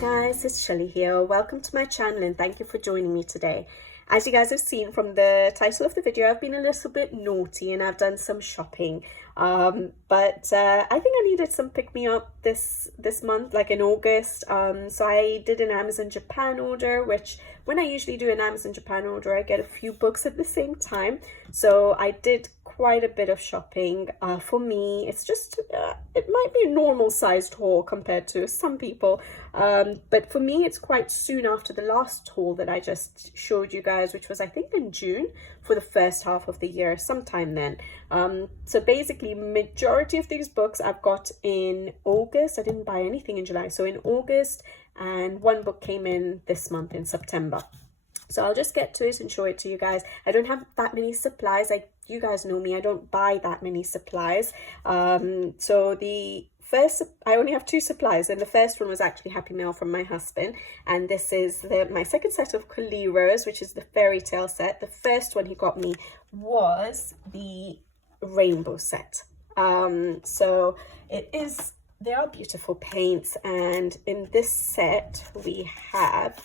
guys, it's Shelly here. Welcome to my channel and thank you for joining me today. As you guys have seen from the title of the video, I've been a little bit naughty and I've done some shopping. But I think I needed some pick-me-up this month, like in August. So I did an Amazon Japan order, which when I usually do an Amazon Japan order, I get a few books at the same time. So I did quite a bit of shopping. For me, it's just, it might be a normal sized haul compared to some people. But for me, it's quite soon after the last haul that I just showed you guys, which was I think in June for the first half of the year, sometime then. So basically, majority of these books I've got in August. I didn't buy anything in July. So in August, and one book came in this month in September. So I'll just get to it and show it to you guys. I don't have that many supplies. You guys know me, I don't buy that many supplies. So the first, I only have two supplies, and the first one was actually Happy Mail from my husband, and this is my second set of Kaliras, which is the fairy tale set. The first one he got me was the rainbow set. So they are beautiful paints, and in this set we have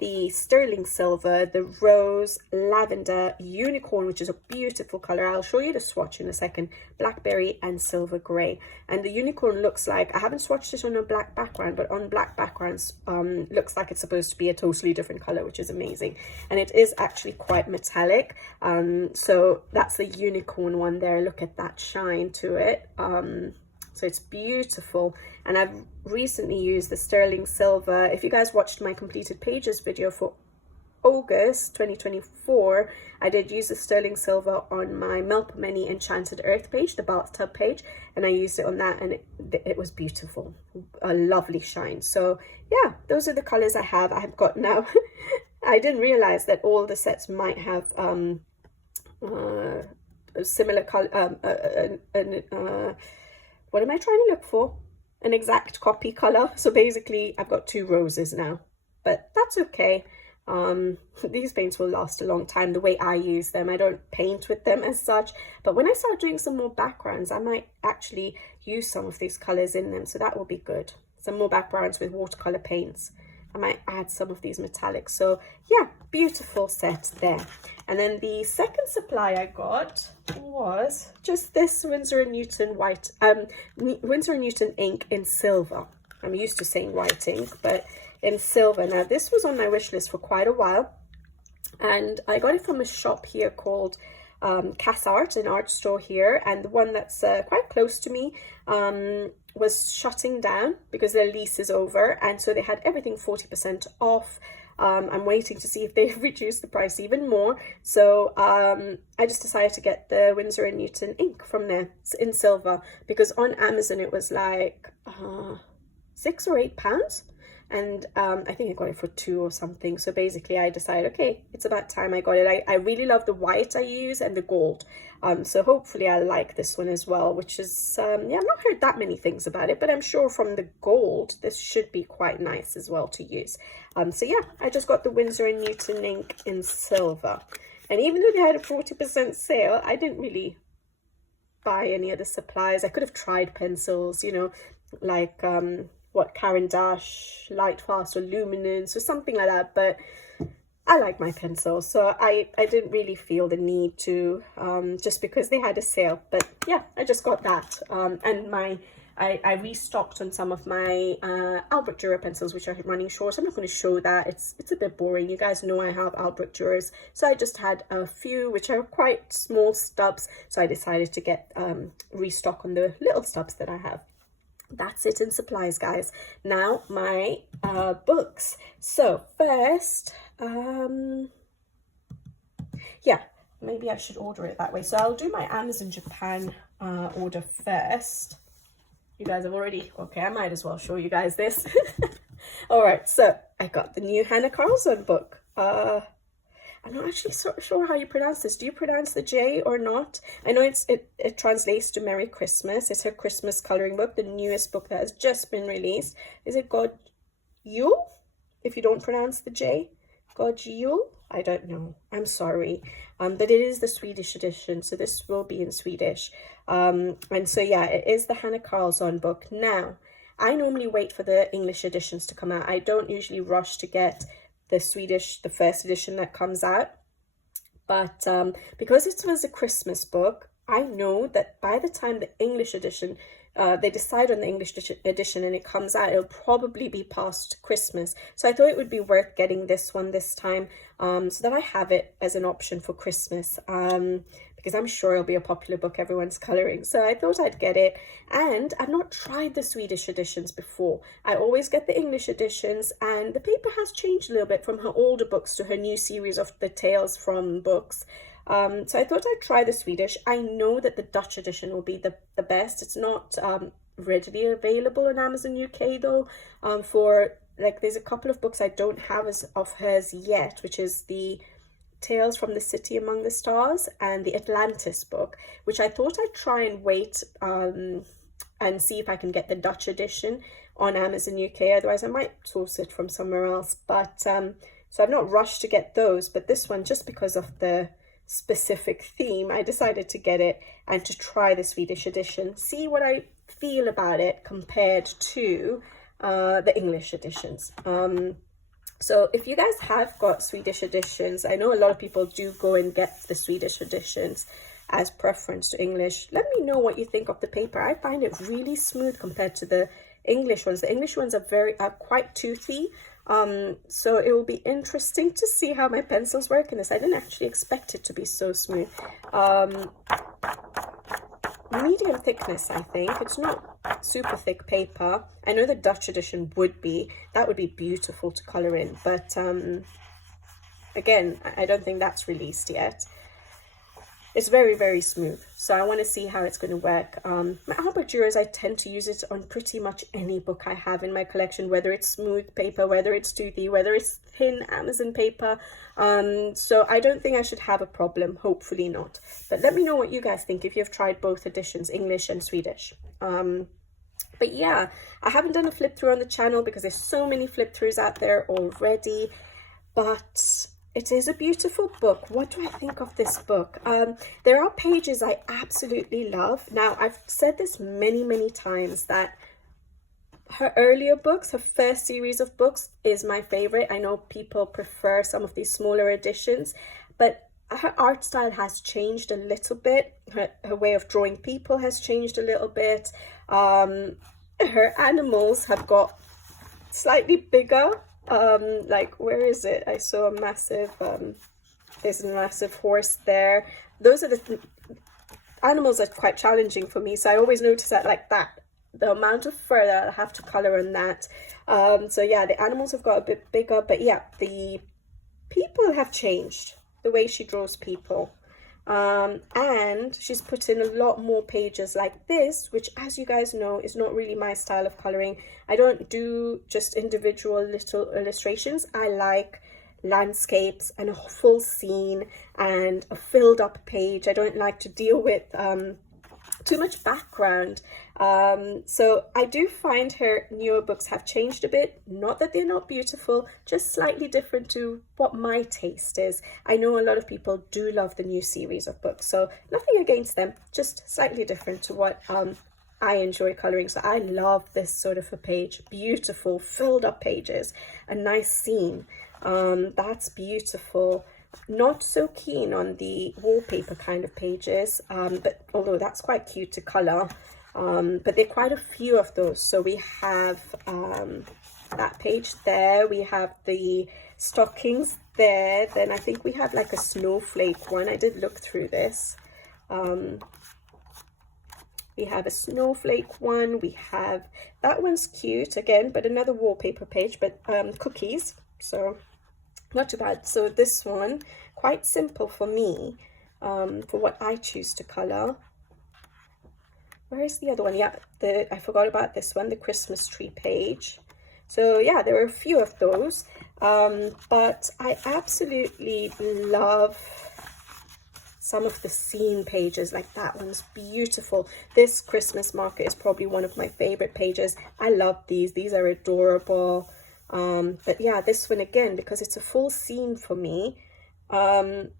the sterling silver, the rose, lavender, unicorn, which is a beautiful color. I'll show you the swatch in a second, blackberry and silver gray. And the unicorn looks like, I haven't swatched it on a black background, but on black backgrounds looks like it's supposed to be a totally different color, which is amazing. And it is actually quite metallic. So that's the unicorn one there. Look at that shine to it. So it's beautiful, and I've recently used the sterling silver. If you guys watched my completed pages video for August 2024, I did use the sterling silver on my Melpomene Enchanted Earth page, the bathtub page, and I used it on that, and it was beautiful, a lovely shine. So yeah, those are the colors I have got now. I didn't realize that all the sets might have a similar color, what am I trying to look for? An exact copy color. So basically I've got two roses now, but that's okay. These paints will last a long time the way I use them. I don't paint with them as such, but when I start doing some more backgrounds, I might actually use some of these colors in them, so that will be good. Some more backgrounds with watercolor paints. I might add some of these metallics. So yeah, beautiful set there. And then the second supply I got was just this Winsor & Newton white, Winsor & Newton ink in silver. I'm used to saying white ink, but in silver. Now this was on my wish list for quite a while, and I got it from a shop here called Cass Art, an art store here, and the one that's quite close to me was shutting down because their lease is over, and so they had everything 40% off. I'm waiting to see if they reduce the price even more. So I just decided to get the Winsor & Newton ink from there in silver, because on Amazon it was like £6 or £8, and I think I got it for £2 or something. So basically I decided, okay, it's about time I got it. I really love the white I use and the gold, so hopefully I like this one as well, which is yeah, I've not heard that many things about it, but I'm sure from the gold this should be quite nice as well to use. So yeah, I just got the Winsor & Newton ink in silver, and even though they had a 40% sale, I didn't really buy any other supplies. I could have tried pencils, you know, like Caran d'Ache, Lightfast or Luminance or something like that, but I like my pencils, so I didn't really feel the need to, just because they had a sale. But yeah, I just got that, and I restocked on some of my Albrecht Dürer pencils, which are running short. I'm not going to show that, it's a bit boring. You guys know I have Albrecht Dürers, so I just had a few which are quite small stubs, so I decided to get restock on the little stubs that I have. That's it in supplies, guys. Now my books. So first, yeah, maybe I should order it that way. So I'll do my Amazon Japan order first. You guys have already, okay, I might as well show you guys this. All right, so I got the new Hannah Carlson book. I'm not actually sure how you pronounce this. Do you pronounce the J or not? I know it translates to Merry Christmas. It's her Christmas coloring book, the newest book that has just been released. Is it God Yule? If you don't pronounce the J, God Yule? I don't know. I'm sorry. But it is the Swedish edition, so this will be in Swedish. And so yeah, it is the Hannah Carlson book. Now, I normally wait for the English editions to come out. I don't usually rush to get the Swedish, the first edition that comes out. But because it was a Christmas book, I know that by the time the English edition, they decide on the English edition and it comes out, it'll probably be past Christmas. So I thought it would be worth getting this one this time, so that I have it as an option for Christmas, because I'm sure it'll be a popular book everyone's colouring. So I thought I'd get it. And I've not tried the Swedish editions before. I always get the English editions, and the paper has changed a little bit from her older books to her new series of the Tales from books. So I thought I'd try the Swedish. I know that the Dutch edition will be the best. It's not readily available on Amazon UK though. There's a couple of books I don't have of hers yet, which is the Tales from the City Among the Stars and the Atlantis book, which I thought I'd try and wait and see if I can get the Dutch edition on Amazon UK. Otherwise I might source it from somewhere else. But so I've not rushed to get those, but this one, just because of the specific theme, I decided to get it and to try the Swedish edition, see what I feel about it compared to the English editions. So if you guys have got Swedish editions, I know a lot of people do go and get the Swedish editions as preference to English. Let me know what you think of the paper. I find it really smooth compared to the English ones. The English ones are quite toothy. So it will be interesting to see how my pencils work in this. I didn't actually expect it to be so smooth. Medium thickness, I think. It's not super thick paper. I know the Dutch edition would be. That would be beautiful to colour in. But again, I don't think that's released yet. It's very, very smooth. So I want to see how it's going to work. My Albert Duros, I tend to use it on pretty much any book I have in my collection, whether it's smooth paper, whether it's toothy, whether it's thin Amazon paper. So I don't think I should have a problem, hopefully not. But let me know what you guys think if you've tried both editions, English and Swedish. But yeah, I haven't done a flip through on the channel because there's so many flip throughs out there already. But it is a beautiful book. What do I think of this book? There are pages I absolutely love. Now, I've said this many, many times that her earlier books, her first series of books, is my favorite. I know people prefer some of these smaller editions, but her art style has changed a little bit. Her way of drawing people has changed a little bit. Her animals have got slightly bigger. Like, where is it? I saw a massive, there's a massive horse there. Those are the animals are quite challenging for me, so I always notice that, like that, the amount of fur that I have to color on that. So yeah, the animals have got a bit bigger, but yeah, the people have changed, the way she draws people. And she's put in a lot more pages like this, which, as you guys know, is not really my style of coloring. I don't do just individual little illustrations. I like landscapes and a full scene and a filled up page. I don't like to deal with too much background. So I do find her newer books have changed a bit. Not that they're not beautiful, just slightly different to what my taste is. I know a lot of people do love the new series of books, so nothing against them, just slightly different to what I enjoy colouring. So I love this sort of a page. Beautiful, filled up pages, a nice scene. That's beautiful. Not so keen on the wallpaper kind of pages, but although that's quite cute to colour. But there are quite a few of those. So we have that page there, we have the stockings there, then I think we have like a snowflake one. I did look through this. We have a snowflake one, we have, that one's cute again, but another wallpaper page, but cookies, so not too bad. So this one, quite simple for me, for what I choose to colour. Where is the other one? Yeah, I forgot about this one, the Christmas tree page. So yeah, there are a few of those, but I absolutely love some of the scene pages. Like that one's beautiful. This Christmas market is probably one of my favorite pages. I love these are adorable. But yeah, this one again, because it's a full scene for me, and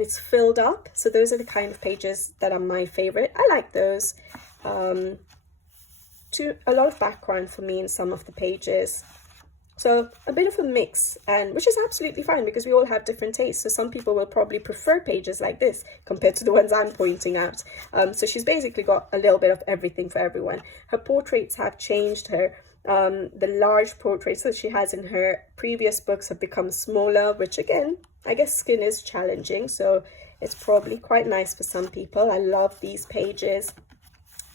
it's filled up, so those are the kind of pages that are my favorite. I like those. 2 a lot of background for me in some of the pages. So a bit of a mix, and which is absolutely fine because we all have different tastes. So some people will probably prefer pages like this compared to the ones I'm pointing out. So she's basically got a little bit of everything for everyone. Her portraits have changed. The large portraits that she has in her previous books have become smaller, which again, I guess skin is challenging. So it's probably quite nice for some people. I love these pages.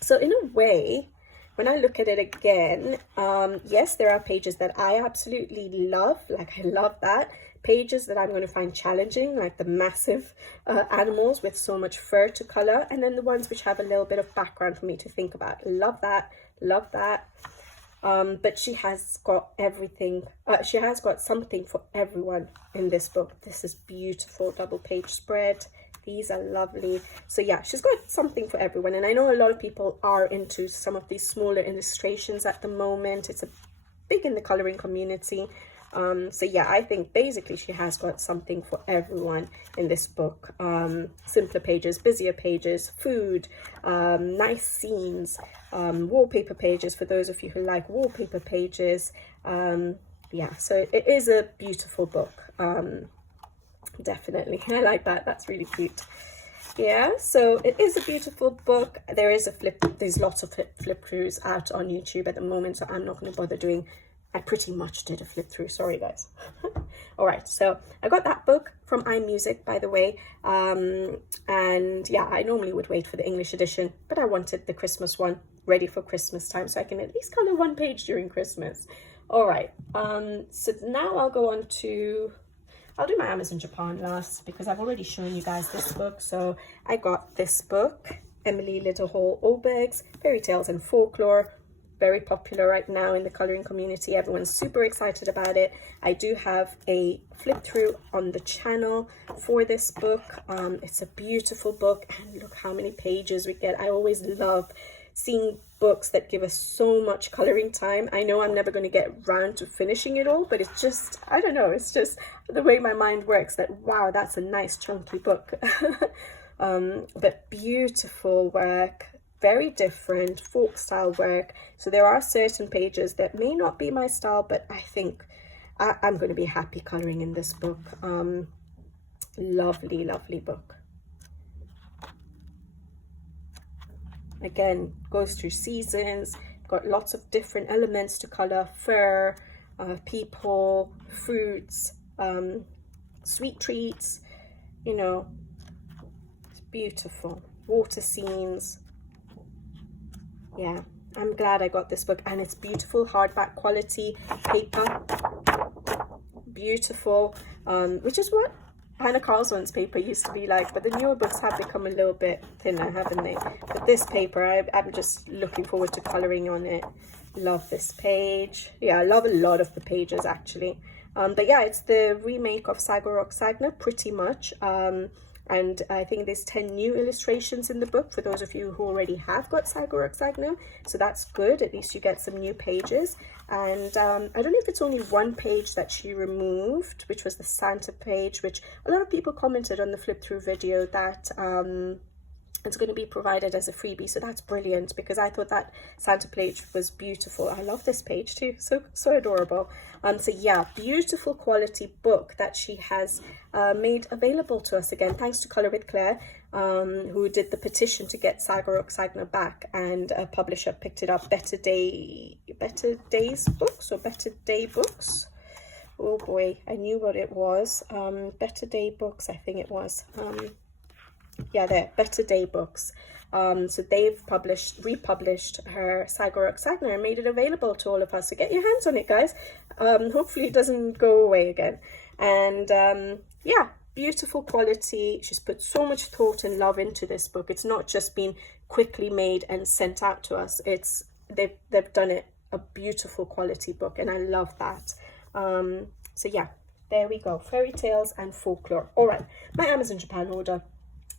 So in a way, when I look at it again, yes, there are pages that I absolutely love, like I love that. Pages that I'm going to find challenging, like the massive animals with so much fur to color, and then the ones which have a little bit of background for me to think about. Love that, love that. But she has got everything. She has got something for everyone in this book. This is beautiful, double page spread. These are lovely. So yeah, she's got something for everyone. And I know a lot of people are into some of these smaller illustrations at the moment. It's a big in the coloring community. So yeah, I think basically she has got something for everyone in this book. Simpler pages, busier pages, food, nice scenes, wallpaper pages for those of you who like wallpaper pages. Yeah, so it is a beautiful book. Definitely, I like that. That's really cute. Yeah, so it is a beautiful book. There's lots of flip throughs out on YouTube at the moment, so I'm not going to bother doing. I pretty much did a flip through, sorry guys. All right, so I got that book from iMusic, by the way, and yeah, I normally would wait for the English edition, but I wanted the Christmas one ready for Christmas time so I can at least color one page during Christmas. All right, so now I'll go on to, I'll do my Amazon Japan last because I've already shown you guys this book. So I got this book, Emily Littlehall Oberg's Fairy Tales and Folklore. Very popular right now in the coloring community. Everyone's super excited about it. I do have a flip through on the channel for this book. It's a beautiful book, and look how many pages we get. I always love seeing books that give us so much coloring time. I know I'm never going to get round to finishing it all, but it's just, I don't know, it's just the way my mind works that, wow, that's a nice chunky book. But beautiful work, very different folk style work. So there are certain pages that may not be my style, but I think I'm going to be happy coloring in this book. Lovely, lovely book. Again, goes through seasons, got lots of different elements to color: fur, people, fruits, sweet treats, you know, it's beautiful. Water scenes. Yeah, I'm glad I got this book, and it's beautiful hardback quality paper. Beautiful, which is what Hannah Carlson's paper used to be like, but the newer books have become a little bit thinner, haven't they? But this paper, I'm just looking forward to coloring on it. Love this page. Yeah, I love a lot of the pages actually. But yeah, it's the remake of Sagorok Sagna pretty much. And I think there's 10 new illustrations in the book for those of you who already have got Sagorok Sagna. So that's good. At least you get some new pages. And I don't know if it's only one page that she removed, which was the Santa page, which a lot of people commented on the flip through video that it's going to be provided as a freebie. So that's brilliant, because I thought that Santa page was beautiful. I love this page too, so adorable. So yeah, beautiful quality book that she has made available to us again, thanks to Color with Claire, who did the petition to get Sagorok Sagna back, and a publisher picked it up. Better Days Books, or Better Day Books. Oh boy, I knew what it was. Better Day Books, I think it was. Yeah, there, Better Day Books. So they've republished her Sagorok Sagna and made it available to all of us. So get your hands on it, guys. Hopefully it doesn't go away again. And yeah, beautiful quality. She's put so much thought and love into this book. It's not just been quickly made and sent out to us. They've done it a beautiful quality book, and I love that. So yeah, there we go. Fairy Tales and Folklore. All right, my Amazon Japan order.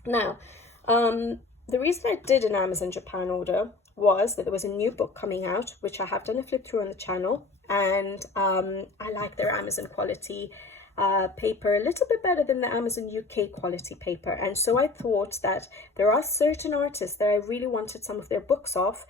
Now, the reason I did an Amazon Japan order was that there was a new book coming out, which I have done a flip through on the channel, and I like their Amazon quality paper a little bit better than the Amazon UK quality paper. And so I thought that there are certain artists that I really wanted some of their books off,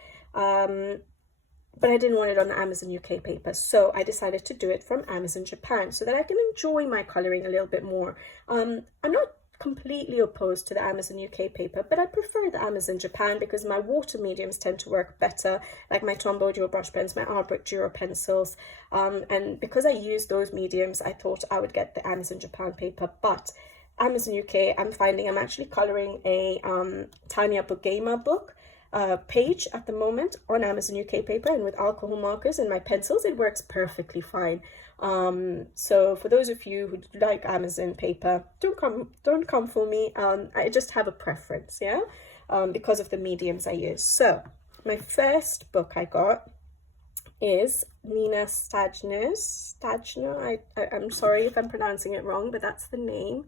but I didn't want it on the Amazon UK paper, so I decided to do it from Amazon Japan so that I can enjoy my colouring a little bit more. I'm not completely opposed to the Amazon UK paper, but I prefer the Amazon Japan because my water mediums tend to work better, like my Tombow dual brush pens, my Art Brick Duro pencils, and because I use those mediums, I thought I would get the Amazon Japan paper. But Amazon UK, I'm finding I'm actually colouring a Tanya Bugema book page at the moment on Amazon UK paper, and with alcohol markers and my pencils it works perfectly fine. So for those of you who like Amazon paper, don't come for me. I just have a preference, yeah, because of the mediums I use. So my first book I got is Nina Stagner's I'm sorry if I'm pronouncing it wrong, but that's the name.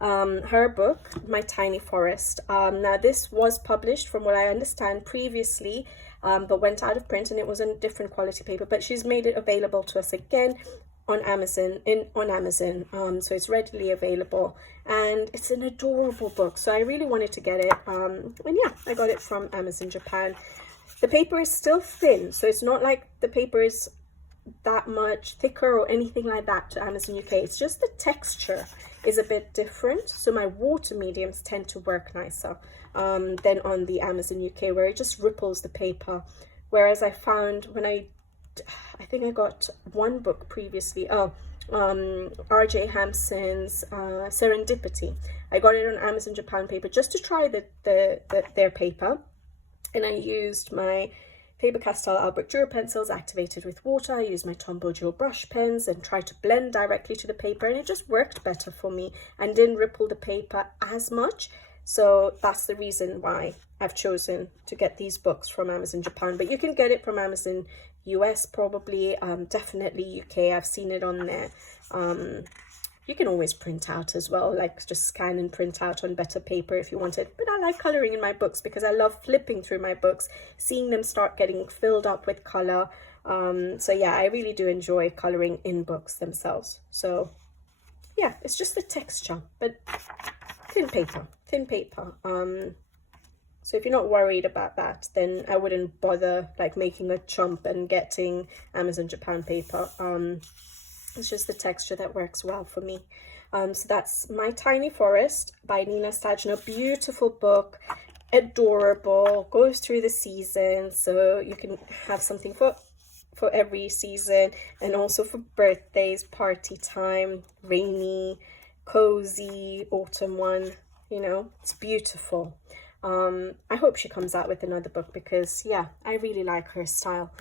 Her book, My Tiny Forest. Now this was published, from what I understand, previously, but went out of print, and it was in different quality paper, but she's made it available to us again on Amazon, so it's readily available, and it's an adorable book, so I really wanted to get it, and yeah, I got it from Amazon Japan. The paper is still thin, so it's not like the paper is that much thicker or anything like that to Amazon UK. It's just the texture is a bit different, so my water mediums tend to work nicer than on the Amazon UK, where it just ripples the paper. Whereas I found when I think I got one book previously, RJ Hampson's Serendipity. I got it on Amazon Japan paper just to try their paper, and I used my Faber-Castell Art Brick Duro pencils activated with water. I used my Tombow dual brush pens and tried to blend directly to the paper, and it just worked better for me and didn't ripple the paper as much. So that's the reason why I've chosen to get these books from Amazon Japan, but you can get it from Amazon US probably, definitely UK. I've seen it on there. You can always print out as well, like just scan and print out on better paper if you want it. But I like colouring in my books because I love flipping through my books, seeing them start getting filled up with colour. So yeah, I really do enjoy colouring in books themselves. So yeah, it's just the texture, but thin paper. So if you're not worried about that, then I wouldn't bother like making a chump and getting Amazon Japan paper. It's just the texture that works well for me. So that's My Tiny Forest by Nina Stagner. Beautiful book, adorable, goes through the seasons, so you can have something for every season, and also for birthdays, party time, rainy, cozy, autumn one, you know, it's beautiful. I hope she comes out with another book because, yeah, I really like her style.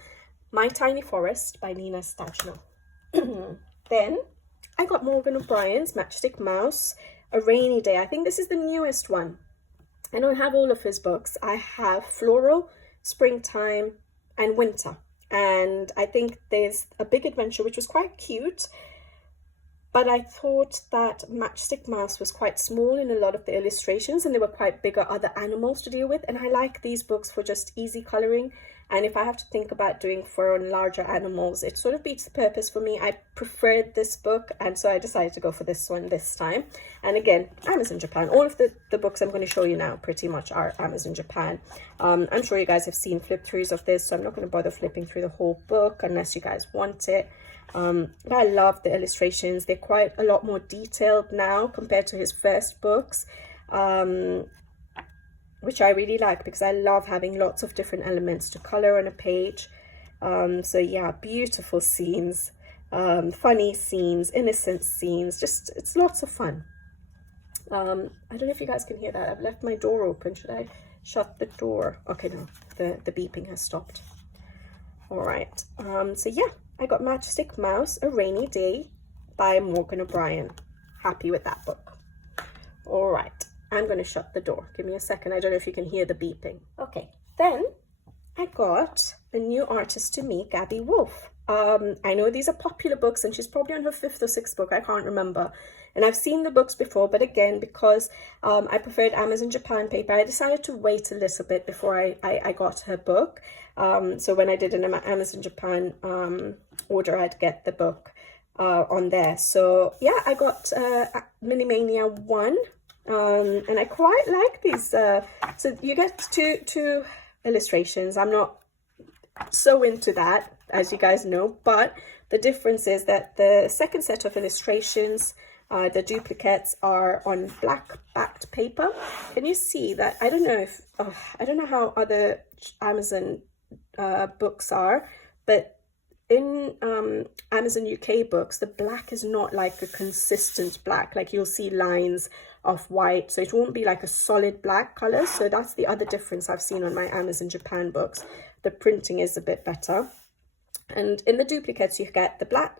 My Tiny Forest by Nina Stagner. Then I got Morgan O'Brien's Matchstick Mouse, A Rainy Day. I think this is the newest one. I don't have all of his books. I have Floral, Springtime, and Winter. And I think there's a Big Adventure, which was quite cute. But I thought that Matchstick Mouse was quite small in a lot of the illustrations, and there were quite bigger other animals to deal with. And I like these books for just easy colouring. And if I have to think about doing fur on larger animals, it sort of beats the purpose for me. I preferred this book, and so I decided to go for this one this time. And again, Amazon Japan. All of the books I'm going to show you now pretty much are Amazon Japan. I'm sure you guys have seen flip-throughs of this, so I'm not going to bother flipping through the whole book unless you guys want it. But I love the illustrations. They're quite a lot more detailed now compared to his first books. Which I really like because I love having lots of different elements to colour on a page. So yeah, beautiful scenes, funny scenes, innocent scenes, just it's lots of fun. I don't know if you guys can hear that. I've left my door open. Should I shut the door? Okay, no, the beeping has stopped. All right, so yeah, I got Matchstick Mouse, A Rainy Day by Morgan O'Brien. Happy with that book. All right. I'm going to shut the door. Give me a second. I don't know if you can hear the beeping. Okay, then I got a new artist to me, Gabby Wolf. I know these are popular books, and she's probably on her 5th or 6th book. I can't remember. And I've seen the books before, but again, because I preferred Amazon Japan paper, I decided to wait a little bit before I got her book. So when I did an Amazon Japan order, I'd get the book on there. So yeah, I got Mania 1. And I quite like these. So you get two illustrations. I'm not so into that, as you guys know, but the difference is that the second set of illustrations, the duplicates, are on black backed paper. Can you see that? I don't know if I don't know how other Amazon books are, but in Amazon UK books, the black is not like a consistent black. Like you'll see lines of white, so it won't be like a solid black color. So that's the other difference I've seen on my Amazon Japan books. The printing is a bit better. And in the duplicates, you get the black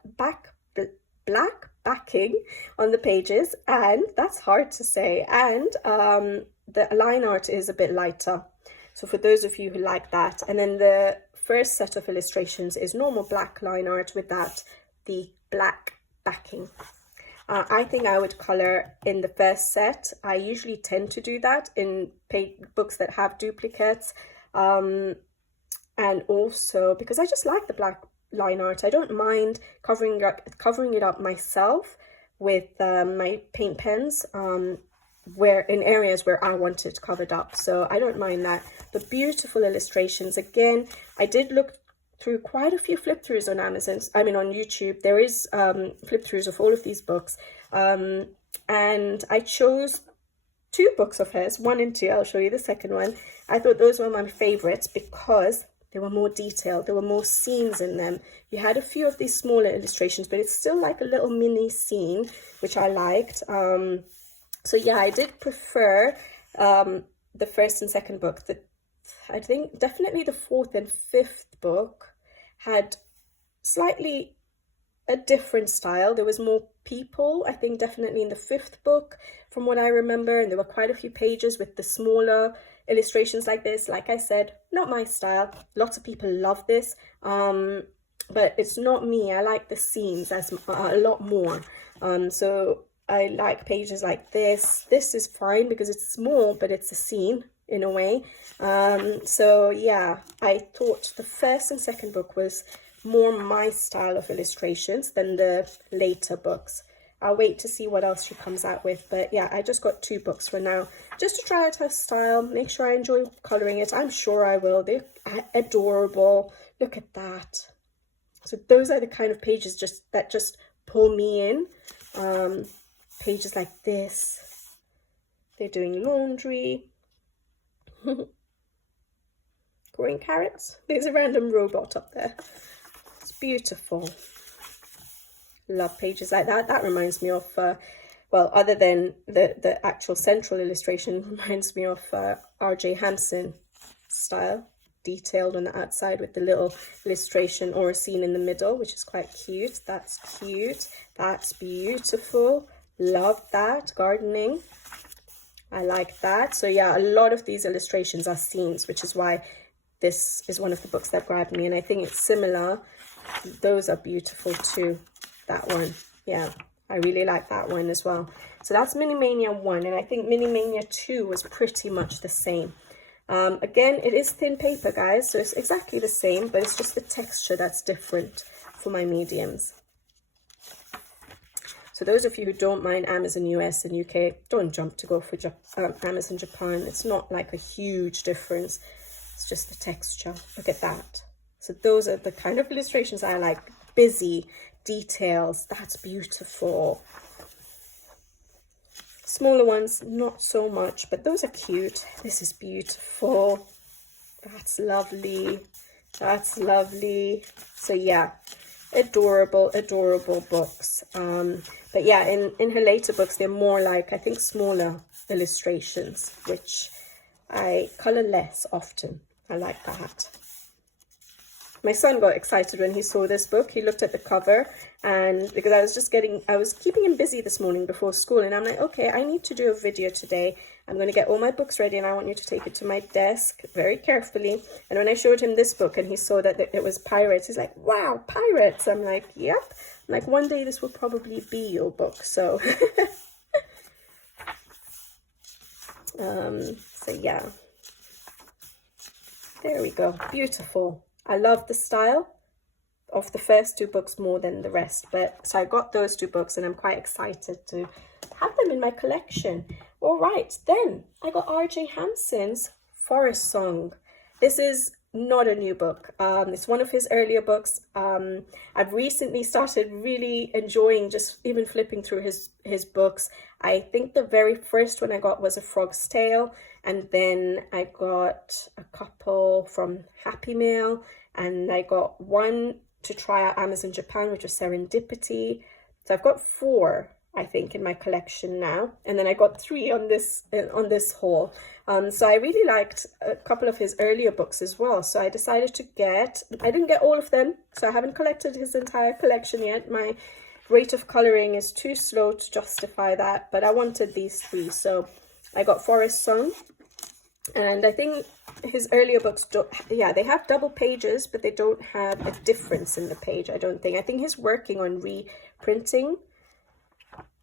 backing on the pages, and that's hard to say, and the line art is a bit lighter. So for those of you who like that, and then the first set of illustrations is normal black line art with the black backing. I think I would color in the first set. I usually tend to do that in books that have duplicates, and also because I just like the black line art. I don't mind covering it up myself with my paint pens, where in areas where I want it covered up, so I don't mind that. But beautiful illustrations. Again, I did look through quite a few flip throughs on Amazon, I mean on YouTube. There is flip throughs of all of these books, and I chose 2 books of hers, 1 and 2. I'll show you the second one. I thought those were my favorites because they were more detailed, there were more scenes in them. You had a few of these smaller illustrations, but it's still like a little mini scene, which I liked. So yeah, I did prefer the first and second book. I think definitely the 4th and 5th book had slightly a different style. There was more people, I think, definitely in the 5th book, from what I remember, and there were quite a few pages with the smaller illustrations like this. Like I said, not my style. Lots of people love this, but it's not me. I like the scenes as a lot more. So I like pages like this. This is fine because it's small, but it's a scene in a way. So yeah, I thought the first and second book was more my style of illustrations than the later books. I'll wait to see what else she comes out with, but yeah, I just got 2 books for now, just to try out her style, make sure I enjoy coloring it. I'm sure I will. They're adorable. Look at that. So those are the kind of pages that just pull me in. Pages like this. They're doing laundry. Growing carrots. There's a random robot up there. It's beautiful. Love pages like that. That reminds me of, well, other than the actual central illustration, reminds me of R.J. Hampson style. Detailed on the outside with the little illustration or a scene in the middle, which is quite cute. That's cute. That's beautiful. Love that. Gardening. I like that. So yeah, a lot of these illustrations are scenes, which is why this is one of the books that grabbed me. And I think it's similar. Those are beautiful too. That one. Yeah, I really like that one as well. So that's Mini Mania 1. And I think Mini Mania 2 was pretty much the same. Again, it is thin paper, guys. So it's exactly the same, but it's just the texture that's different for my mediums. So those of you who don't mind Amazon US and UK, don't jump to go for Amazon Japan. It's not like a huge difference. It's just the texture. Look at that. So those are the kind of illustrations I like. Busy details. That's beautiful. Smaller ones, not so much, but those are cute. This is beautiful. That's lovely. That's lovely. So yeah, adorable books. But yeah, in her later books, they're more like, I think, smaller illustrations, which I color less often. I like that. My son got excited when he saw this book. He looked at the cover, and because I was keeping him busy this morning before school, and I'm like, okay, I need to do a video today. I'm going to get all my books ready, and I want you to take it to my desk very carefully. And when I showed him this book and he saw that it was pirates, he's like, wow, pirates. I'm like, yep. I'm like, one day this will probably be your book. So, so yeah, there we go. Beautiful. I love the style of the first 2 books more than the rest, but so I got those 2 books and I'm quite excited to have them in my collection. All right, then I got R.J. Hampson's Forest Song. This is not a new book. It's one of his earlier books. I've recently started really enjoying just even flipping through his books. I think the very first one I got was A Frog's Tale, and then I got a couple from Happy Mail, and I got one to try out Amazon Japan, which was Serendipity. So I've got 4, I think, in my collection now, and then I got 3 on this haul. So I really liked a couple of his earlier books as well. So I decided to get, I didn't get all of them, so I haven't collected his entire collection yet. My rate of colouring is too slow to justify that, but I wanted these 3. So I got Forest Song, and I think his earlier books yeah, they have double pages, but they don't have a difference in the page, I don't think. I think he's working on reprinting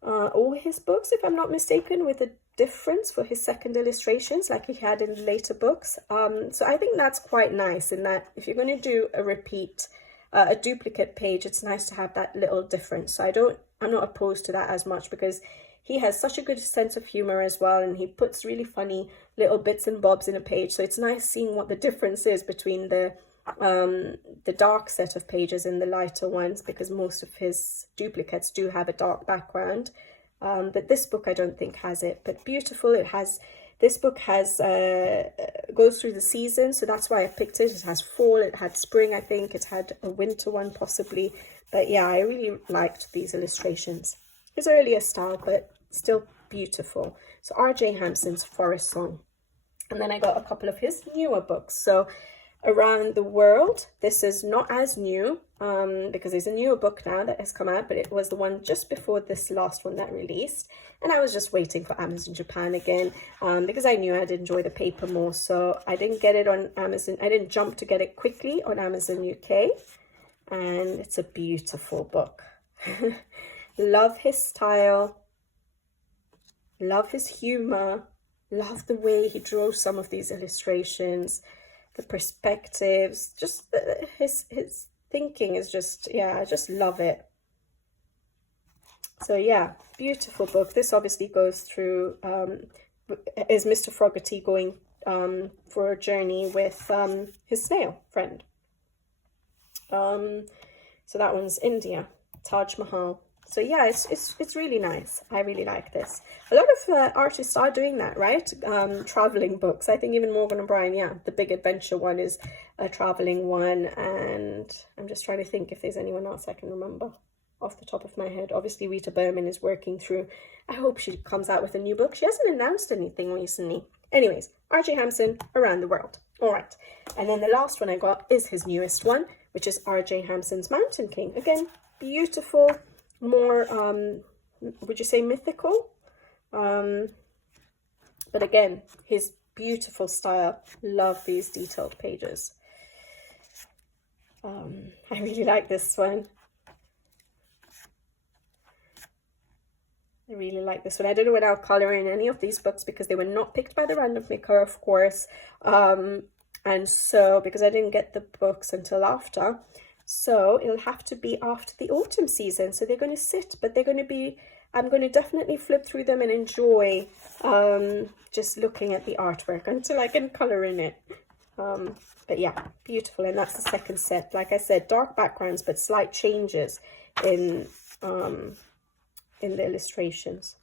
all his books, if I'm not mistaken, with a difference for his second illustrations like he had in later books. So I think that's quite nice, in that if you're going to do a repeat, a duplicate page, it's nice to have that little difference. So I'm not opposed to that as much, because he has such a good sense of humor as well, and he puts really funny little bits and bobs in a page. So it's nice seeing what the difference is between the dark set of pages and the lighter ones, because most of his duplicates do have a dark background. But this book I don't think has it, but beautiful. This book has goes through the season, so that's why I picked it. It has fall, it had spring, I think it had a winter one possibly. But yeah, I really liked these illustrations. His earlier style, but still beautiful. So R.J. Hampson's Forest Song. And then I got a couple of his newer books. So Around the World, this is not as new, because there's a newer book now that has come out, but it was the one just before this last one that released. And I was just waiting for Amazon Japan again, because I knew I'd enjoy the paper more. So I didn't get it on Amazon. I didn't jump to get it quickly on Amazon UK. And it's a beautiful book. Love his style, love his humor, love the way he draws some of these illustrations, the perspectives, just his thinking is just, yeah, I just love it. So yeah, beautiful book. This obviously goes through, is Mr. Fogarty going for a journey with his snail friend. So that one's India, Taj Mahal. So yeah, it's really nice. I really like this. A lot of artists are doing that, right? Traveling books. I think even Morgan O'Brien, yeah, the Big Adventure one is a traveling one. And I'm just trying to think if there's anyone else I can remember off the top of my head. Obviously, Rita Berman is working through. I hope she comes out with a new book. She hasn't announced anything recently. Anyways, R.J. Hampson, Around the World. All right. And then the last one I got is his newest one, which is R.J. Hampson's Mountain King. Again, beautiful. More, would you say mythical? But again, his beautiful style. Love these detailed pages. I really like this one. I really like this one. I don't know when I'll colour in any of these books because they were not picked by the random picker, of course. And so, because I didn't get the books until after. So it'll have to be after the autumn season. So they're going to sit, but they're going to be, I'm going to definitely flip through them and enjoy just looking at the artwork until I can colour in it. But yeah, beautiful. And that's the second set. Like I said, dark backgrounds, but slight changes in the illustrations.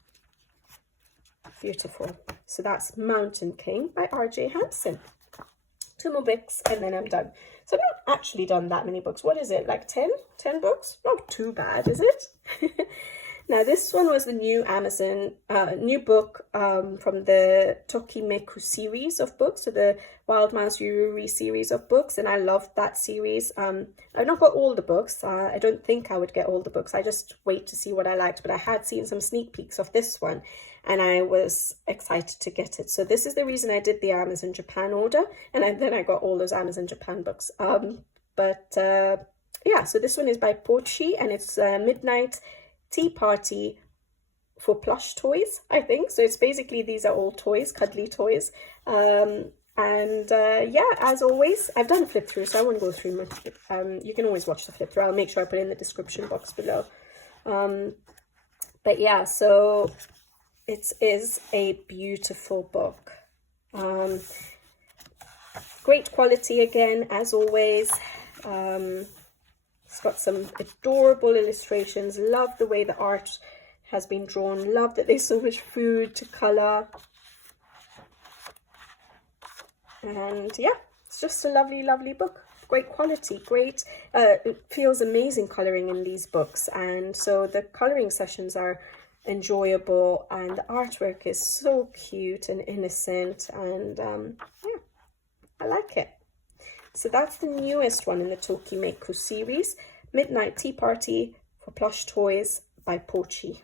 Beautiful. So that's Mountain King by R.J. Hampson. 2 more books and then I'm done. So I've not actually done that many books. What is it, like 10 books? Not too bad, is it? Now this one was the new Amazon, new book from the Tokimeku series of books, so the Wild Mouse Yururi series of books, and I loved that series. I've not got all the books. I don't think I would get all the books. I just wait to see what I liked, but I had seen some sneak peeks of this one, and I was excited to get it. So this is the reason I did the Amazon Japan order, and then I got all those Amazon Japan books. Yeah, so this one is by Pochi, and it's Midnight Tea Party for Plush toys, I think. So it's basically, these are all toys, cuddly toys. Yeah, as always, I've done a flip through, so I won't go through much. You can always watch the flip through. I'll make sure I put it in the description box below. But yeah, so it is a beautiful book. Great quality again, as always. It's got some adorable illustrations. Love the way the art has been drawn. Love that there's so much food to colour. And yeah, it's just a lovely, lovely book. Great quality, great, it feels amazing colouring in these books. And so the colouring sessions are enjoyable, and the artwork is so cute and innocent, and yeah, I like it. So that's the newest one in the Tokimeku series, Midnight Tea Party for Plush Toys by Pochi.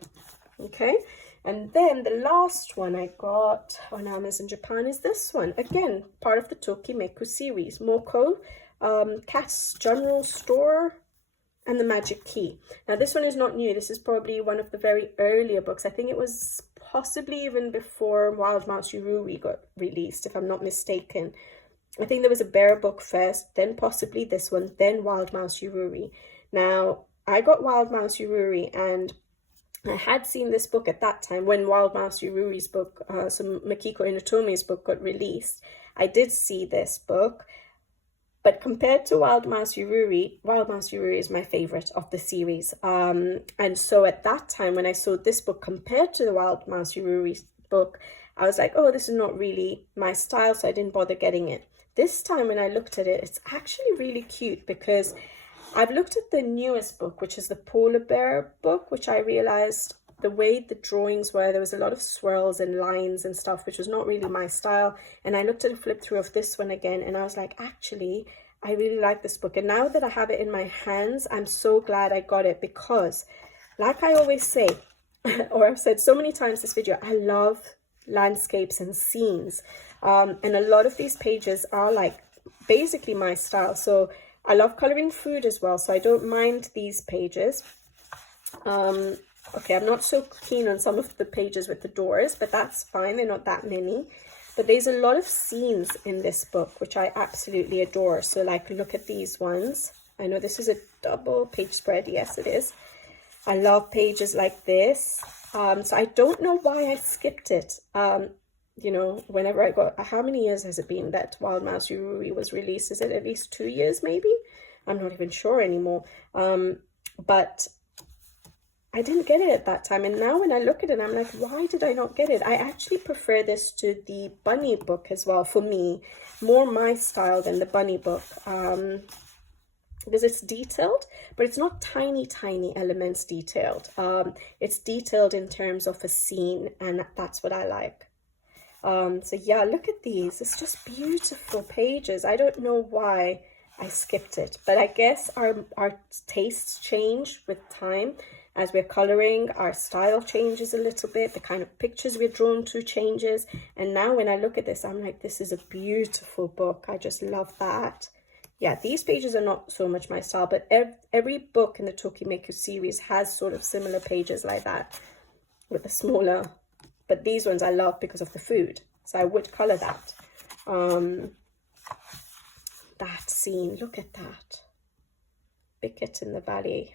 Okay, and then the last one I got on Amazon Japan is this one. Again, part of the Tokimeku series, Moko, Cat's General Store, and the Magic Key. Now this one is not new. This is probably one of the very earlier books. I think it was possibly even before Wild Mouse Yururi got released, if I'm not mistaken. I think there was a bear book first, then possibly this one, then Wild Mouse Yururi. Now, I got Wild Mouse Yururi, and I had seen this book at that time when Wild Mouse Yururi's book, so Makiko Inotomi's book, got released. I did see this book, but compared to Wild Mouse Yururi is my favourite of the series. And so at that time, when I saw this book compared to the Wild Mouse Yururi book, I was like, oh, this is not really my style, so I didn't bother getting it. This time when I looked at it, it's actually really cute, because I've looked at the newest book, which is the Polar Bear book, which I realized the way the drawings were, there was a lot of swirls and lines and stuff, which was not really my style. And I looked at a flip through of this one again, and I was like, actually, I really like this book. And now that I have it in my hands, I'm so glad I got it, because like I always say, or I've said so many times this video, I love landscapes and scenes. And a lot of these pages are like basically my style. So I love coloring food as well, so I don't mind these pages. Okay, I'm not so keen on some of the pages with the doors, but that's fine, they're not that many. But there's a lot of scenes in this book, which I absolutely adore. So like, look at these ones. I know this is a double page spread. Yes, it is. I love pages like this. So I don't know why I skipped it. You know, whenever I got, how many years has it been that Wild Mouse Yururi was released? Is it at least 2 years maybe? I'm not even sure anymore. But I didn't get it at that time. And now when I look at it, I'm like, why did I not get it? I actually prefer this to the bunny book as well, for me. More my style than the bunny book. Because it's detailed, but it's not tiny elements detailed. It's detailed in terms of a scene, and that's what I like. So yeah, look at these. It's just beautiful pages. I don't know why I skipped it, but I guess our tastes change with time. As we're coloring, our style changes a little bit. The kind of pictures we're drawn to changes. And now when I look at this, I'm like, this is a beautiful book. I just love that. Yeah, these pages are not so much my style, but every book in the Tokimeku series has sort of similar pages like that with the smaller, but these ones I love because of the food. So I would color that. That scene, look at that. Bicket in the Valley.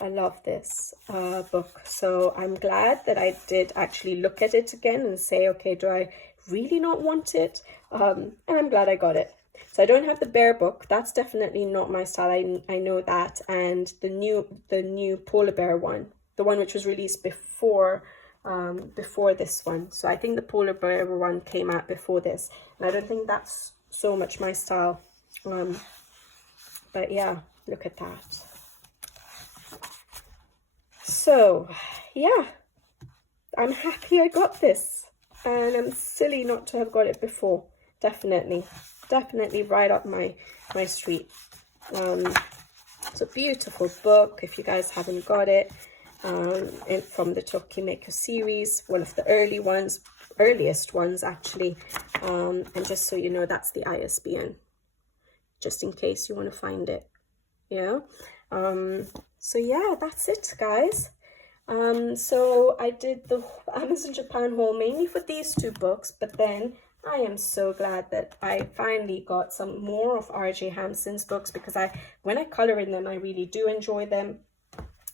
I love this book. So I'm glad that I did actually look at it again and say, okay, do I really not want it? And I'm glad I got it. So I don't have the bear book. That's definitely not my style. I know that. And the new polar bear one, the one which was released before this one. So I think the polar bear one came out before this, and I don't think that's so much my style. But yeah, look at that. So yeah, I'm happy I got this, and I'm silly not to have got it before. Definitely right up my street. It's a beautiful book. If you guys haven't got it, from the Tokimeku series, one of the earliest ones actually. And just so you know, that's the ISBN, just in case you want to find it. Yeah. So yeah, that's it, guys. So I did the Amazon Japan haul mainly for these two books, but then I am so glad that I finally got some more of R.J. Hampson's books, because when I color in them, I really do enjoy them.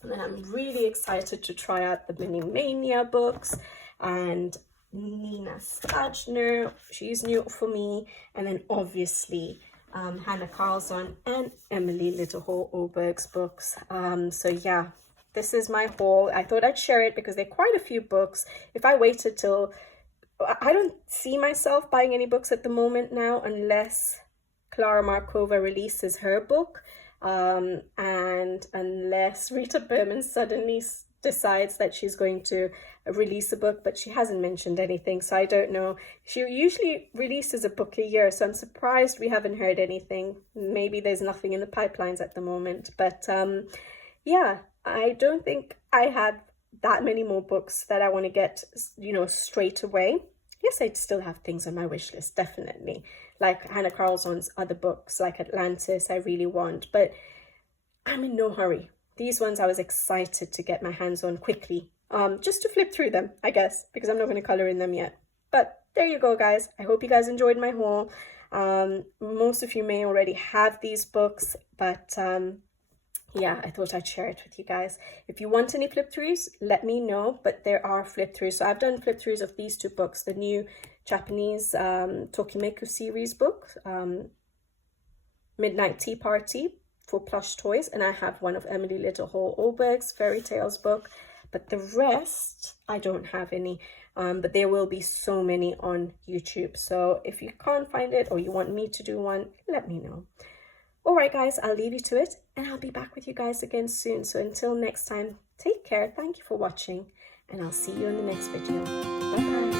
And then I'm really excited to try out the Mania books, and Nina Stadner, she's new for me, and then obviously Hannah Carlson and Emily Little-Oberg's books. So yeah, this is my haul. I thought I'd share it because there are quite a few books. If I waited till, I don't see myself buying any books at the moment now unless Clara Markova releases her book, and unless Rita Berman suddenly decides that she's going to release a book, but she hasn't mentioned anything, so I don't know. She usually releases a book a year, so I'm surprised we haven't heard anything. Maybe there's nothing in the pipelines at the moment, but yeah, I don't think I have that many more books that I want to get, you know, straight away. Yes, I'd still have things on my wish list, definitely, like Hannah Carlson's other books, like Atlantis, I really want, but I'm in no hurry. These ones I was excited to get my hands on quickly, just to flip through them, I guess, because I'm not going to color in them yet. But there you go, guys. I hope you guys enjoyed my haul. Most of you may already have these books, but yeah, I thought I'd share it with you guys. If you want any flip throughs, let me know, but there are flip throughs. So I've done flip throughs of these two books, the new Japanese Tokimeku series book, Midnight Tea Party, for Plush Toys, and I have one of Emily Little-Oberg's Fairy Tales book, but the rest I don't have any, but there will be so many on YouTube. So if you can't find it or you want me to do one, let me know. All right, guys, I'll leave you to it, and I'll be back with you guys again soon. So until next time, take care, thank you for watching, and I'll see you in the next video. Bye bye.